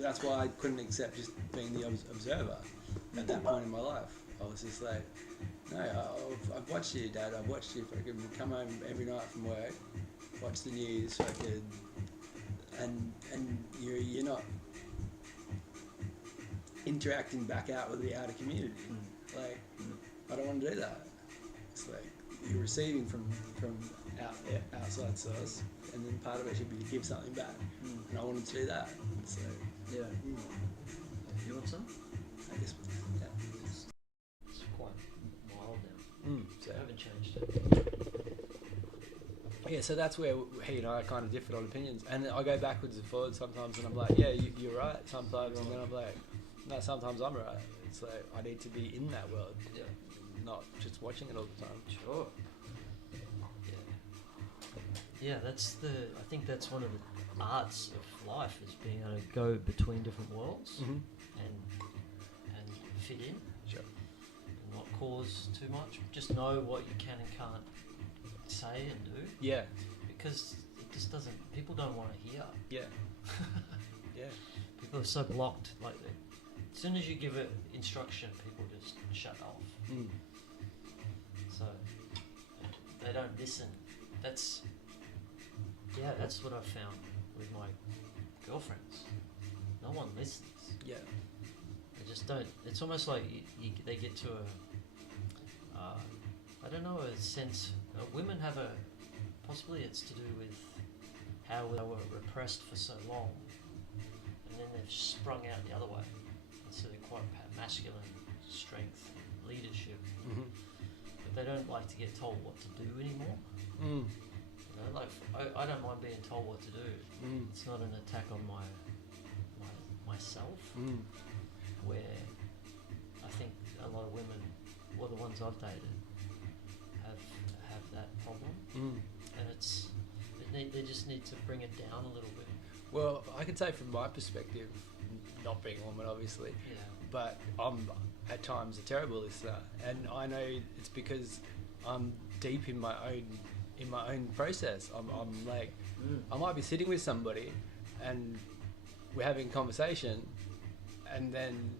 that's why I couldn't accept just being the observer at that point in my life. I was just like, no, I've watched you, Dad. I've watched you fucking come home every night from work, watch the news, fucking, and you're not interacting back out with the outer community. Like, I don't want to do that. It's like you're receiving from outside source, and then part of it should be to give something back. And I wanted to do that. So yeah. You want some? I guess It's quite mild now. So I haven't changed it. yeah, so that's where he and I kind of differed on opinions, and I go backwards and forwards sometimes, and I'm like, yeah, you're right sometimes, and then I'm like, no, sometimes I'm right. It's like I need to be in that world, not just watching it all the time. Sure. Yeah, I think that's one of the arts of life, is being able to go between different worlds and fit in. Sure. And not cause too much. Just know what you can and can't say and do. Yeah. Because it just doesn't. People don't want to hear. Yeah. Yeah. People are so blocked. Like, as soon as you give it instruction, people just shut off. So they don't listen. That's what I've found with my girlfriends. No one listens. Yeah. They just don't. It's almost like they get to I don't know, a sense. Women have possibly it's to do with how they were repressed for so long, and then they've sprung out the other way. And so they're quite masculine, strength, leadership, but they don't like to get told what to do anymore. You know, like I don't mind being told what to do. It's not an attack on myself. Where I think a lot of women, or the ones I've dated, have that problem, and they just need to bring it down a little bit. Well, I can say from my perspective, not being a woman obviously, but I'm at times a terrible listener, and I know it's because I'm deep in my own process. I'm like, I might be sitting with somebody and we're having a conversation, and then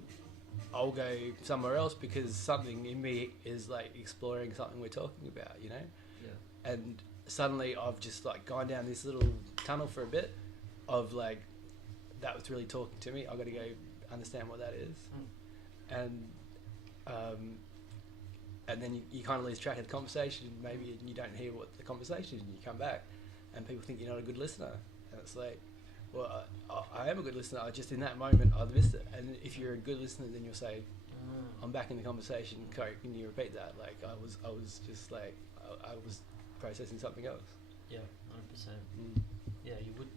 I'll go somewhere else because something in me is like exploring something we're talking about, you know? Yeah. And suddenly I've just like gone down this little tunnel for a bit of like, that was really talking to me. I've got to go understand what that is. And then you kind of lose track of the conversation, maybe you don't hear what the conversation is, and you come back and people think you're not a good listener. And it's like, well, I am a good listener, I just in that moment I've missed it. And if you're a good listener, then you'll say, I'm back in the conversation, can you repeat that? Like I was just like, I was processing something else. Yeah, 100%. Yeah, you would.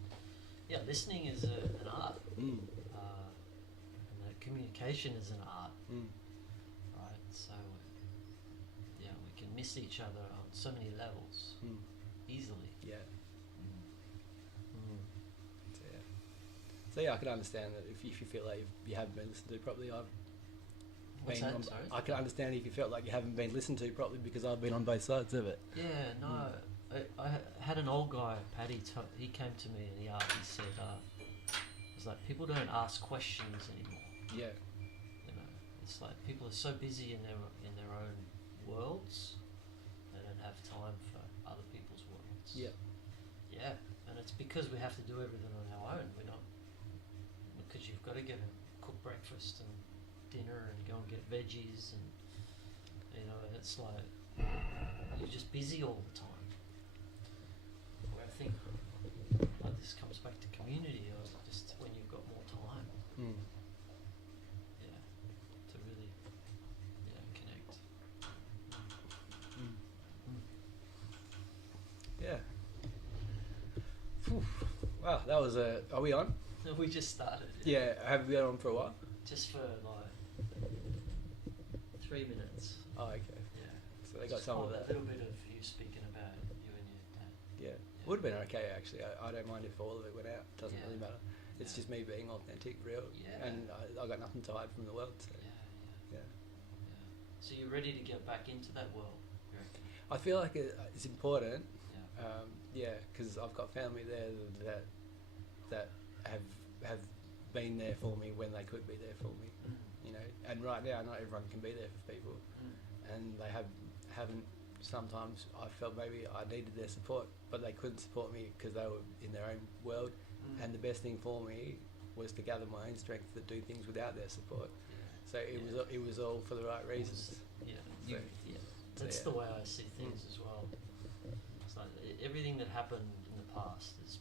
Yeah, listening is an art. And communication is an art. Right, so yeah, we can miss each other on so many levels easily. Yeah. So yeah, I can understand that if you feel like you haven't been listened to properly. What's that? Sorry? I can understand if you felt like you haven't been listened to properly, because I've been on both sides of it. Yeah, no. I had an old guy, Paddy. He came to me and he said, "It's like people don't ask questions anymore. Yeah. You know, it's like people are so busy in their own worlds, they don't have time for other people's worlds. Yeah. Yeah, and it's because we have to do everything on our own. We're not, because you've got to cook breakfast and dinner and go and get veggies, and you know, it's like you're just busy all the time. Where I think like this comes back to community, or just when you've got more time. Yeah, to really connect. Yeah. Whew. Wow, that was are we on? We just started. Yeah, have we been on for a while? Just for like 3 minutes. Oh, okay. Yeah. So they got some of that. A little bit of you speaking about you and your dad. Yeah. Would have been okay actually. I don't mind if all of it went out. Doesn't really matter. It's just me being authentic, real, and I got nothing to hide from the world. So. Yeah. So you're ready to get back into that world? You reckon? I feel like it's important. Yeah, because I've got family there that have been there for me when they could be there for me. You know, and right now, not everyone can be there for people, and they haven't. Sometimes I felt maybe I needed their support, but they couldn't support me because they were in their own world. And the best thing for me was to gather my own strength to do things without their support. So it was all for the right reasons. That's the way I see things as well. It's like everything that happened in the past is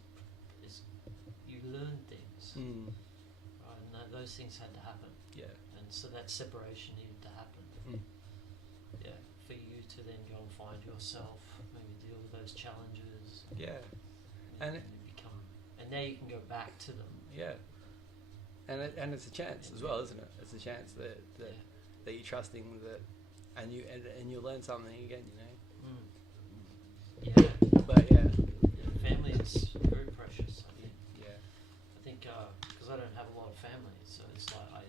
you learn things, right? And those things had to happen. Yeah. And so that separation needed to happen. Yeah. For you to then go and find yourself, maybe deal with those challenges. Yeah. And now you can go back to them. Yeah. And it's a chance as well, isn't it? It's a chance that you're trusting that, and you'll learn something again, you know. Yeah. But family is very precious. I think because I don't have a lot of family, so it's like I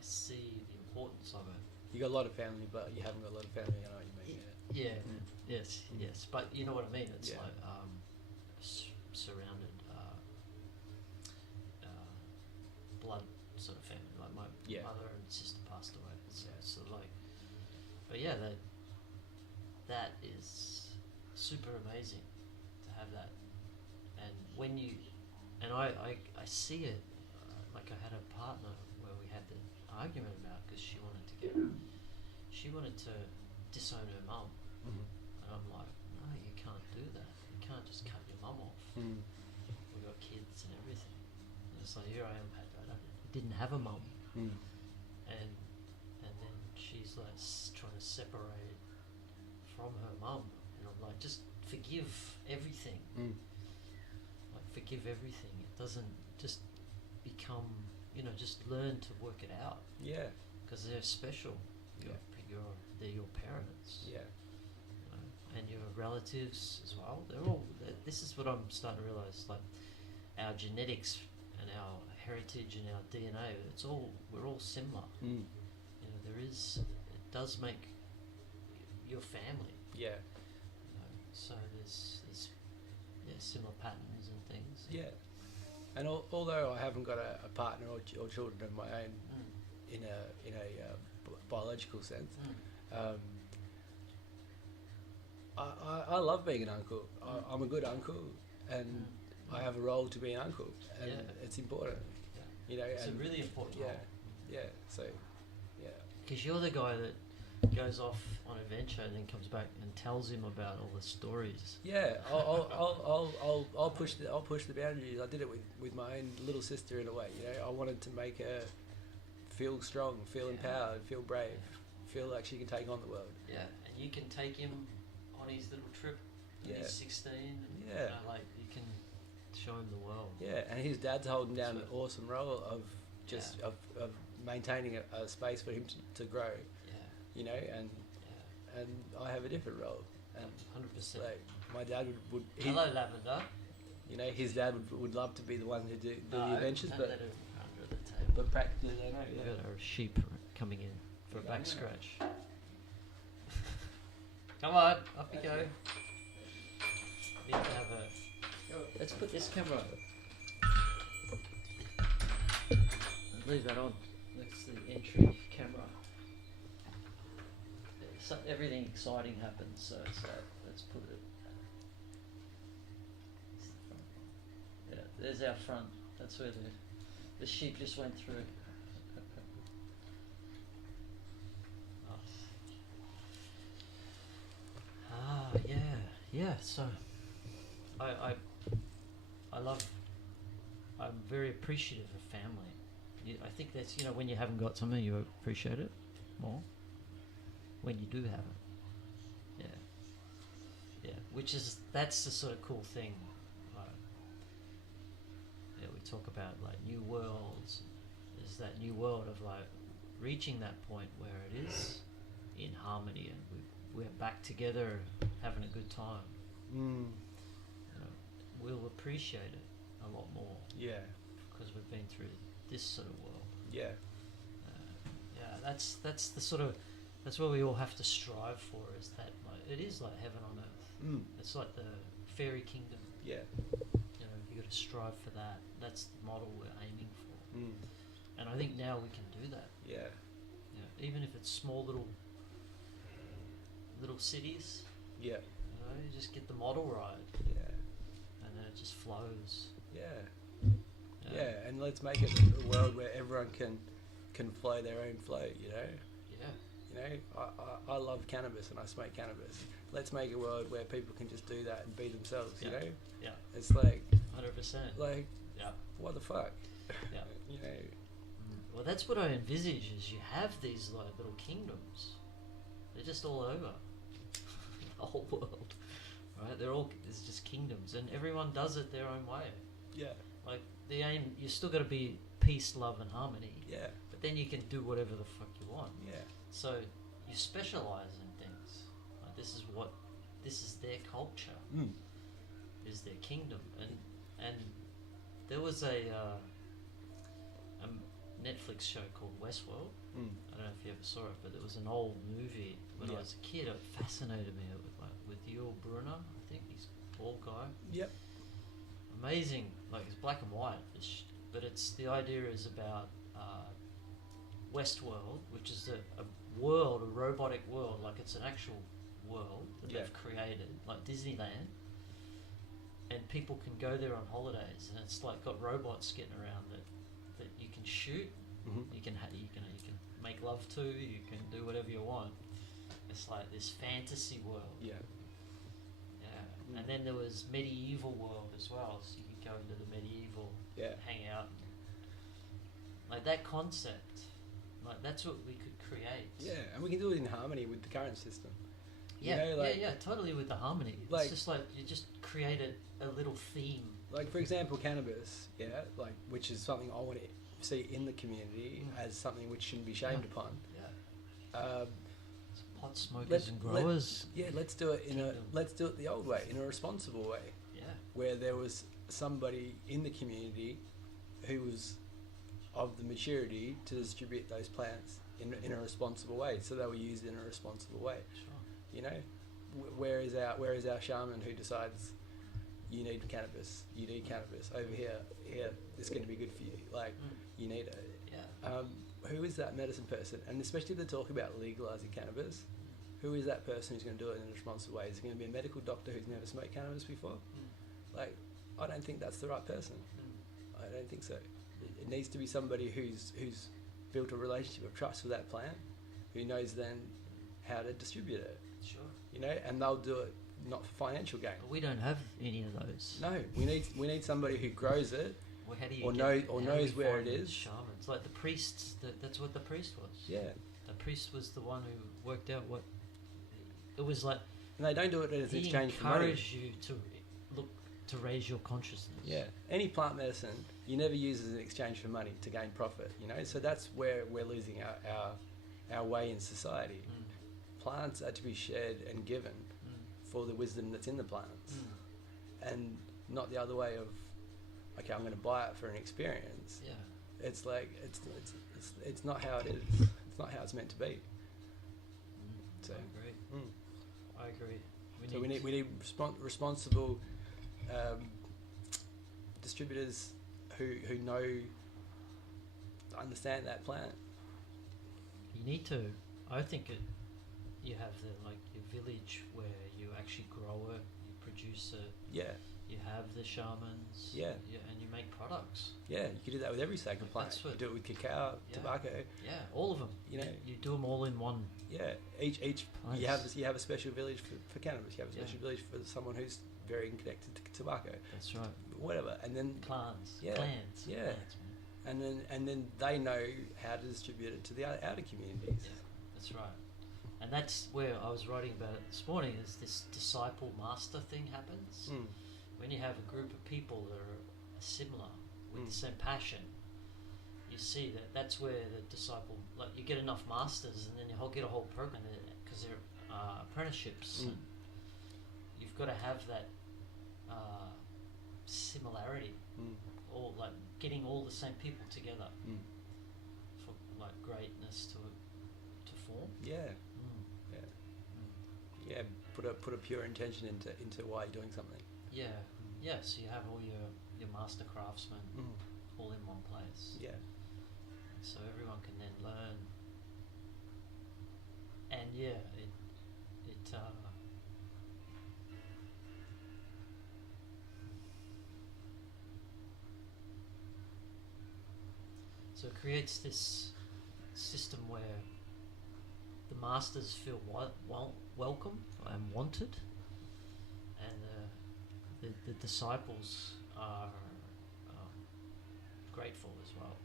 see the importance of it. You got a lot of family, but you haven't got a lot of family. I know what you mean. Yes. But you know what I mean. It's like surrounded blood sort of family. Like my mother and sister passed away, so like. But that is super amazing to have that, and when you and I see it. Like I had a partner where we had the argument about because she wanted to disown her mum, and I'm like, no, you can't do that. You can't just cut your mum off. We've got kids and everything. And it's like, here I am, I didn't have a mum, and then she's like trying to separate from her mum, and I'm like, just forgive everything. Like forgive everything. It doesn't just become, just learn to work it out. Yeah. Because they're special. They're your parents. Yeah. And your relatives as well. This is what I'm starting to realize. Like our genetics and our heritage and our DNA. We're all similar. It does make your family. Yeah. So there's similar patterns and things. Yeah. And although I haven't got a partner or children of my own in a biological sense, I love being an uncle. I'm a good uncle, and I have a role to be an uncle, and it's important. Yeah. It's a really important role. Yeah. So, yeah. Because you're the guy that goes off on adventure and then comes back and tells him about all the stories. Yeah, I'll push the boundaries. I did it with my own little sister in a way. I wanted to make her feel strong, feel empowered, feel brave, feel like she can take on the world. Yeah, and you can take him on his little trip when he's 16. And, like you can show him the world. Yeah, and his dad's holding down an awesome role of just of maintaining a space for him to grow. And I have a different role. 100%. Like my dad would hello, Lavender. His dad would love to be the one who do the adventures, but let him under the table. But practically, they know. We've got a sheep coming in for a back scratch. Come on, off you go. Need to have let's put this camera. Leave that on. That's the entry camera. So everything exciting happens, so let's put it. Yeah, there's our front. That's where the sheep just went through. Yeah. So I'm very appreciative of family. I think that's when you haven't got something, you appreciate it more. When you do have it, that's the sort of cool thing. We talk about like new worlds. There's that new world of like reaching that point where it is in harmony and we're back together having a good time. We'll appreciate it a lot more. Yeah, because we've been through this sort of world. Yeah. That's the sort of. That's what we all have to strive for. Is that like it is like heaven on earth? It's like the fairy kingdom. Yeah. You got to strive for that. That's the model we're aiming for. And I think now we can do that. Yeah. Yeah, even if it's small little cities. Yeah. You know, you just get the model right. Yeah. And then it just flows. Yeah. Yeah, and let's make it a world where everyone can flow their own flow, you know? Yeah. You know, I love cannabis and I smoke cannabis. Let's make a world where people can just do that and be themselves, you know? Yeah. It's like... 100%. Like, yeah. What the fuck? Yeah. You know? Well, that's what I envisage, is you have these like little kingdoms. They're just all over the whole world, right? There's just kingdoms, and everyone does it their own way. Yeah. Like, the aim, you still got to be peace, love, and harmony. Yeah. But then you can do whatever the fuck you want. Yeah. So you specialize in things. Like, this is their culture. Is their kingdom, and there was a Netflix show called Westworld. I don't know if you ever saw it, but it was an old movie when I was a kid. It fascinated me with Yul Brynner, I think he's a bald guy. Yep. Amazing, like it's black and white, but the idea is about Westworld, which is a world, a robotic world, like it's an actual world that they've created, like Disneyland. And people can go there on holidays, and it's like got robots getting around that you can shoot, you can make love to, you can do whatever you want. It's like this fantasy world. Yeah. And then there was medieval world as well, so you could go into the medieval, hang out, like that concept. Like that's what we could create. Yeah, and we can do it in harmony with the current system. Yeah, you know, like, totally with the harmony. Like, it's just like you just created a little theme. Like, for example, cannabis, like, which is something I want to see in the community as something which shouldn't be shamed upon. Yeah. Pot smokers and growers. Let's do it let's do it the old way, in a responsible way. Yeah. Where there was somebody in the community who was of the maturity to distribute those plants in a responsible way, so they were used in a responsible way. Sure. You know, where is our shaman who decides you need cannabis? You need cannabis over here. It's going to be good for you. Like you need it. Yeah. Who is that medicine person? And especially if they talk about legalizing cannabis, who is that person who's going to do it in a responsible way? Is it going to be a medical doctor who's never smoked cannabis before? Like, I don't think that's the right person. I don't think so. It needs to be somebody who's built a relationship of trust with that plant, who knows then how to distribute it. Sure. You know, and they'll do it not for financial gain. But we don't have any of those. No, we need somebody who grows it, well, how do you knows where it is. Shamans, like the priests. That's what the priest was. Yeah. The priest was the one who worked out what it was like. And they don't do it as an exchange for money. He encouraged you to raise your consciousness. Yeah. Any plant medicine you never use as an exchange for money to gain profit. You know, so that's where we're losing our way in society. Plants are to be shared and given for the wisdom that's in the plants, and not the other way of, okay, I'm going to buy it for an experience. Yeah, it's like it's not how it is. It's not how it's meant to be. So I agree. We need responsible distributors who understand that plant. You need to. I think you have your village where you actually grow it, you produce it. Yeah. You have the shamans. Yeah. And you make products. Yeah, you can do that with every sacred plant. You do it with cacao, tobacco. Yeah, all of them. You know, you do them all in one. Yeah, each place. You have a special village for cannabis. You have a special village for someone who's very connected to tobacco. That's right. Whatever, and then plants. Yeah. Plants. Yeah. Plants, and then they know how to distribute it to the outer communities. Yeah, that's right. And that's where I was writing about it this morning, is this disciple master thing happens. When you have a group of people that are similar, with the same passion, you see that's where the disciple, like you get enough masters and then you get a whole program, because they're apprenticeships. And you've got to have that similarity, or like getting all the same people together for like greatness to form. Yeah. Yeah, put a pure intention into why you're doing something. Yeah, yeah. So you have all your master craftsmen all in one place. Yeah. So everyone can then learn. And yeah, so it creates this system where the masters feel welcome and wanted, and the disciples are grateful as well.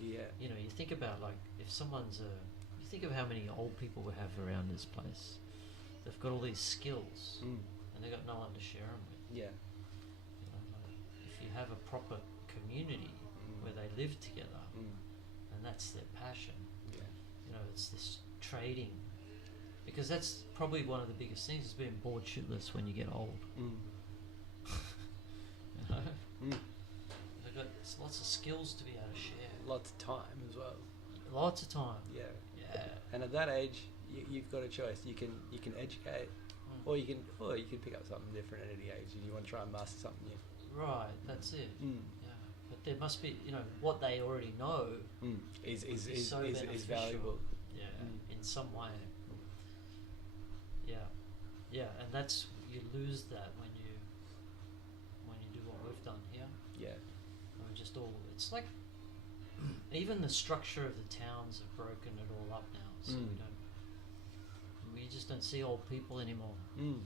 Yeah. You know, you think about, like, if someone's you think of how many old people we have around this place. They've got all these skills, and they've got no one to share them with. Yeah. You know, like, if you have a proper community where they live together, and that's their passion. Yeah. You know, it's this trading, because that's probably one of the biggest things, is being bored shitless when you get old. You know, they've got lots of skills to be able to share. Lots of time as well. Lots of time. Yeah. Yeah. And at that age, you've got a choice. You can educate, or you can pick up something different at any age, and you want to try and master something new. Right. That's it. Yeah. But there must be, you know, what they already know is so beneficial. valuable. Yeah. In some way. Yeah. Yeah. And that's, you lose that when you do what we've done here. Yeah. And we just all, it's like, even the structure of the towns have broken it all up now. So we just don't see old people anymore. And,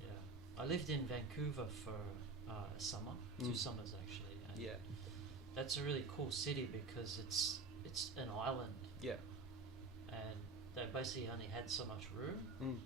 yeah. I lived in Vancouver for a summer, 2 summers actually. And that's a really cool city because it's an island. Yeah. And they basically only had so much room.